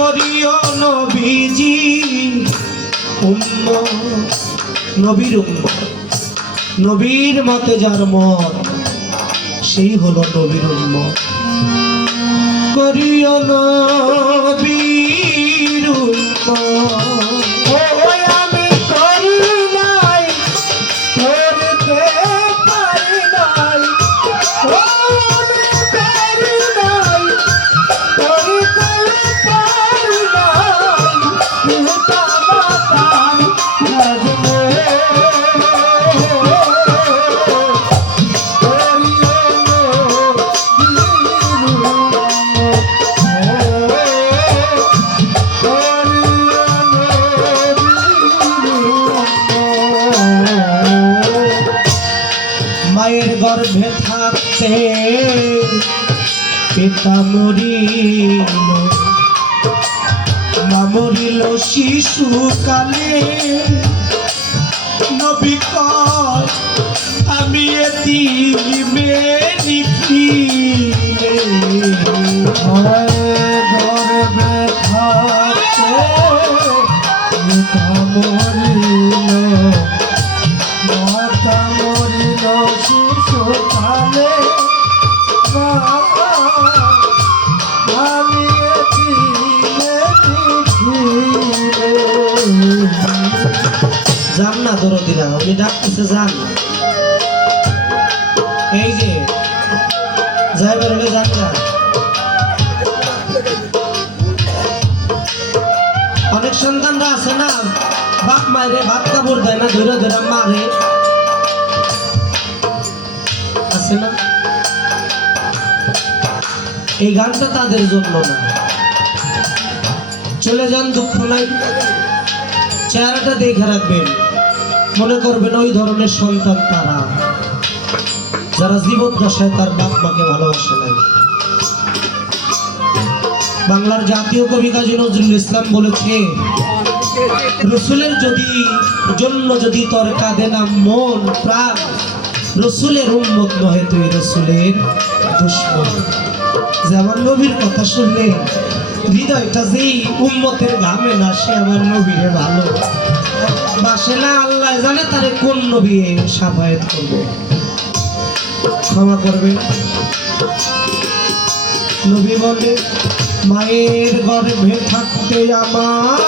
করিও নবীজি উম্মত, নবীর উম্মত, নবীর মতে যার মত সেই হলো নবীর উম্মত। করিও নবীর উম্মত, ওই আমি করি নাই করতে পারি নাই, ওই আমি করি নাই করতে পারি নাই, পিতা মাতার লাগবে মায়ের গর্ভে থাকতে পিতা মরিল, মা মরিল শিশুকালে। নবী কয় আমি এতিমে নিখিলে, গর্ভে থাকতে পিতা মরিল, মাতা মরিল শিশুকালে, আমি এতিমে নিখিলে। যান না দরদিরা, উনি ডাকতেছে যান, এই যে যাইবার হলে যান না। অনেক সন্তানরা আছে না বাপ মায়ের ভাত কাপড় দেয় না, ধরে ধরে মারে, আছে না? এই গানটা তাদের জন্য না। চলে যান, দুঃখ নাই, চেহারাটা দেখে রাখবেন, মনে করবেন ওই ধরনের সন্তান তারা যারা জীবদ্দশায় তার বাপ মাকে ভালোবাসে নাই। বাংলার জাতীয় কবি কাজী নজরুল ইসলাম বলেছে, রসুলের জন্য যদি তোর কাঁদে না মন প্রাণ, রসুলের উম্মত নহে তুই রসুলের দুশমন। যে আমার নবীর কথা শুনলে হৃদয়টা যেই উম্মতের ঘামে না, সে আমার নবীরে ভালো বাসে না। আল্লাহ জানে তারে কোন নবী সাফায়াত করবে, ক্ষমা করবে। নবী বলে মায়ের গর্ভে থাকতে আমার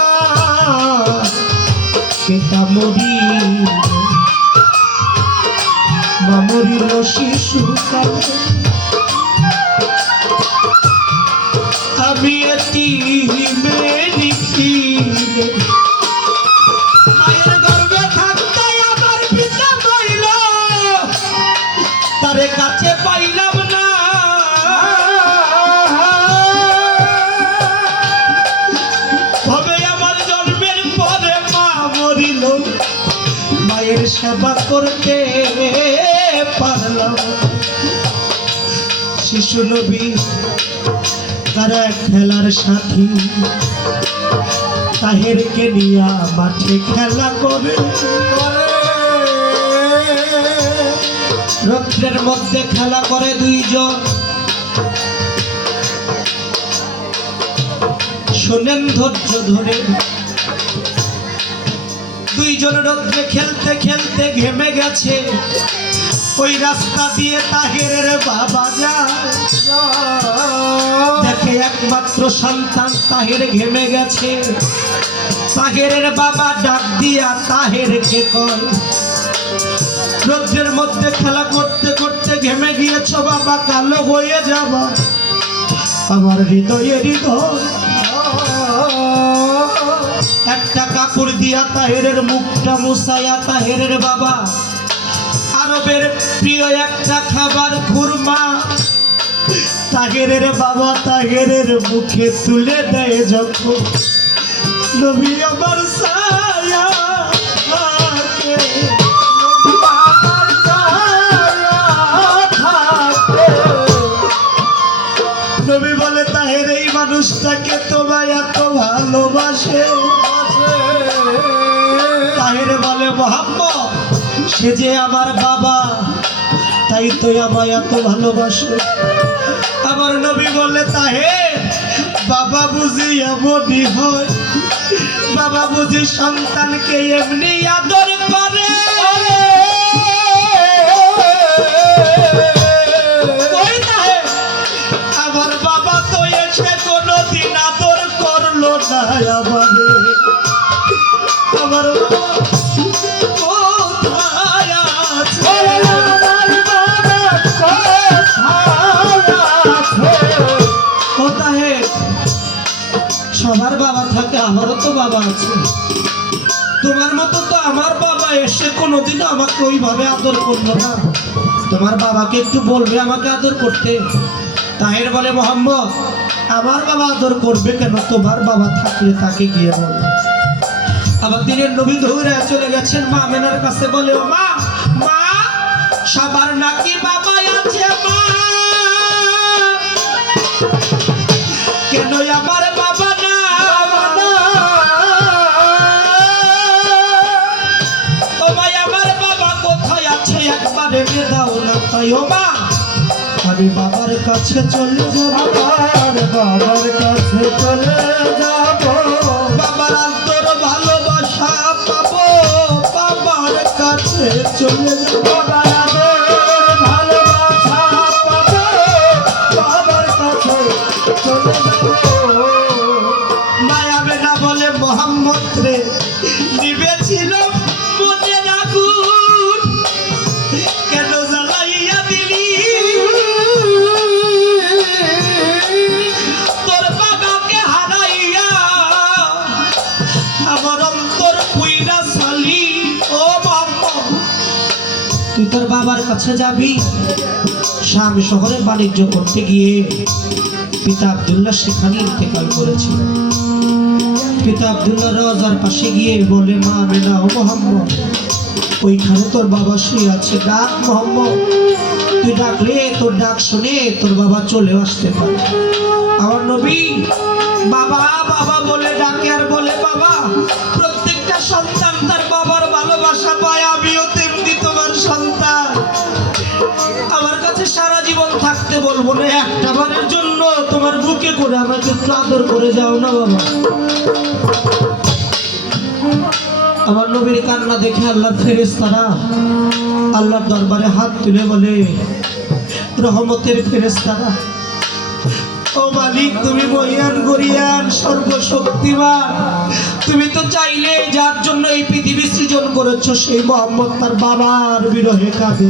পিতা মরিল, মা মরিল শিশুকালে, আমি এতিমে নিখিলে। মায়ের গর্ভে থাকতে আমার পিতা মরিল, তারে কাছে পাইলাম না, তবে আমার জন্মের পরে মা মরিল, মায়ের সেবা করতে পারলাম। শিশু নবী তারা খেলার সাথী, তাহেরকে নিয়া মাঠে খেলা করে, রৌদ্রের মধ্যে খেলা করে দুইজন। শোনেন ধৈর্য ধরে, দুইজন রৌদ্রে খেলতে খেলতে ঘেমে গেছে, ওই রাস্তা দিয়ে তাহেরের বাবা যায়, দেখে একমাত্র সন্তান তাহের ঘেমে গেছে। তাহেরের বাবা ডাক দিয়া তাহেরকে কয়, রৌদ্রের মধ্যে খেলা করতে করতে ঘেমে গিয়েছ বাবা, কালো হয়ে যাবা, আমার হৃদয়ে হৃদয়। একটা কাপড় দিয়া তাহেরের মুখটা মুছাইয়া তাহেরের বাবা আরবের প্রিয় একটা খাবার খুরমা তাহেরের বাবা তাহেরের মুখে তুলে দেয় যখন, নবী আমার ছায়া থাকে, আমার ছায়া থাকে। নবী বলে তাহের এই মানুষটাকে তোমায় এত ভালোবাসে। তাহের বলে মোহাম্মদ সে যে আমার বাবা, তাই তো আমায় এত ভালোবাসে। আমার নবী বলে তাহের বাবা বুঝি এমনই হয়, বাবা বুঝি সন্তানকে এমনি আদর করে। আমার বাবা তো এসে কোনোদিন আদর করলো না আমারে। আমার সবার বাবা থাকে, আমারও তো বাবা আছে। তোমার মতো তো আমার বাবা এসে কোনোদিনও আমাকে ওইভাবে আদর করলো না। তোমার বাবাকে একটু বলবে আমাকে আদর করতে। তাহের বলে, মোহাম্মদ আমার বাবা আদর করবে কেন, তোমার বাবা থাকলে তাকে গিয়ে বল। আবার দিনের নবী দৌড়ে চলে গেছেন মা আমেনার কাছে, বলে, ও মা, মা সবার নাকি বাবা আছে মা, কেন আমার বাবা না? ও ভাই আমার বাবা কোথায় আছে একবার এনে দাও না। তাই ও মা আমি বাবার কাছে চলে যাব, বাবার কাছে চলে যাব, বাবার অন্তর ভালোবাসা পাবো, বাবার কাছে চলে যাব, ভালোবাসা পাবো, বাবার কাছে চলে যাব। মায়া বেনা বলে, মোহাম্মদ রে নিবেছিল মনের আগুন, কেন জ্বালাইয়া দিলি? তোর বাবাকে হারাইয়া আমার অন্তর পুইরা সালি। ও মোহাম্মদ তুই তোর বাবার কাছে যাবি। শাম শহরে বাণিজ্য করতে গিয়ে পিতা আব্দুল্লাহ সেখানে ইন্তেকাল করেছিল। পিতা আব্দুল্লাহ রওজার পাশে গিয়ে বলে, মা আমেনা, ও মোহাম্মদ ওইখানে তোর বাবা শুয়ে আছে, ডাক মোহাম্মদ। তুই ডাকলে তোর ডাক শুনে তোর বাবা চলে আসতে পারে। আমার নবী বাবা বাবা বলে ডাকে আর বলে, বাবা প্রত্যেকটা সন্তান তার বাবার ভালোবাসা পায়, আমিও তেমনি তোমার সন্তান। আমার কাছে সারা জীবন থাকতে বলবো না, একটা বারের জন্য তোমার বুকে করে আমাকে একটু আদর করে যাও না বাবা। আমার নবীর কান্না দেখে আল্লাহর ফেরেশতারা আল্লাহর দরবারে হাত তুলে বলে, রহমতের ফেরেশতারা, ও মালিক তুমি মহিয়ান গরিয়ান সর্বশক্তিমান, তুমি তো চাইলে যার জন্য এই পৃথিবী সৃজন করেছো সেই মোহাম্মদ তার বাবার বিরহে কাঁদে।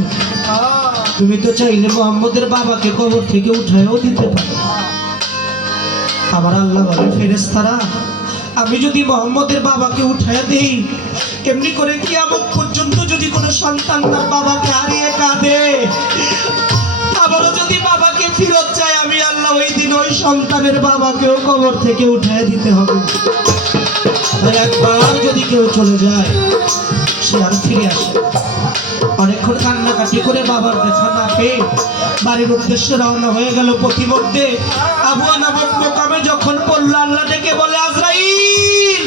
তুমি তো চাইলে মোহাম্মদের বাবাকে কবর থেকে উঠায়ও দিতে পারো। আমার আল্লাহ বলে, ফেরেশতারা আমি যদি মোহাম্মদের বাবাকে উঠায় দেই, এমনি করে কিয়ামত পর্যন্ত যদি কোনো সন্তান তার বাবাকে হারিয়ে কাঁদে, আবারও যদি বাবাকে ফিরত চায়, আমি আল্লাহ ওই দিন ওই সন্তানের বাবাকেও কবর থেকে উঠায় দিতে হবে। একবার যদি কেউ চলে যায় সে আর ফিরে আসে। অনেকক্ষণ কান্নাকাটি করে বাবার দেখা না পেয়ে বাড়ির উদ্দেশ্যে রওনা হয়ে গেল। প্রতিমধ্যে আবুয়া নামক মোকামে যখন পড়ল, আল্লাহ ডেকে বলে, আজরাইল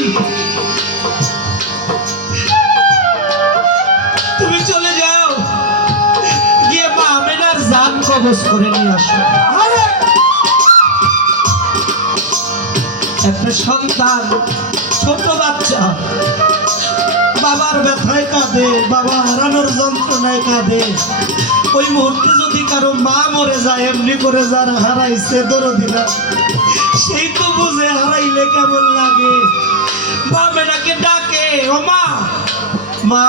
তুমি চলে যাও, গিয়ে মা আমেনার জান কবজ করে নিয়ে আসো। একটা সন্তান ছোট বাচ্চা বাবার ব্যথায় কাঁদে, বাবা হারানোর যন্ত্রণায় কাঁদে। ওই মুহূর্তে যদি কারো মা মরে যায়, এমনি করে যারা হারাইছে দরদিরা, সেই তো বুঝে হারাইলে কেমন লাগে। মা মেনাকে ডাকে, ও মা, মা,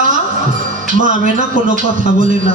মা মেনা কোনো কথা বলে না।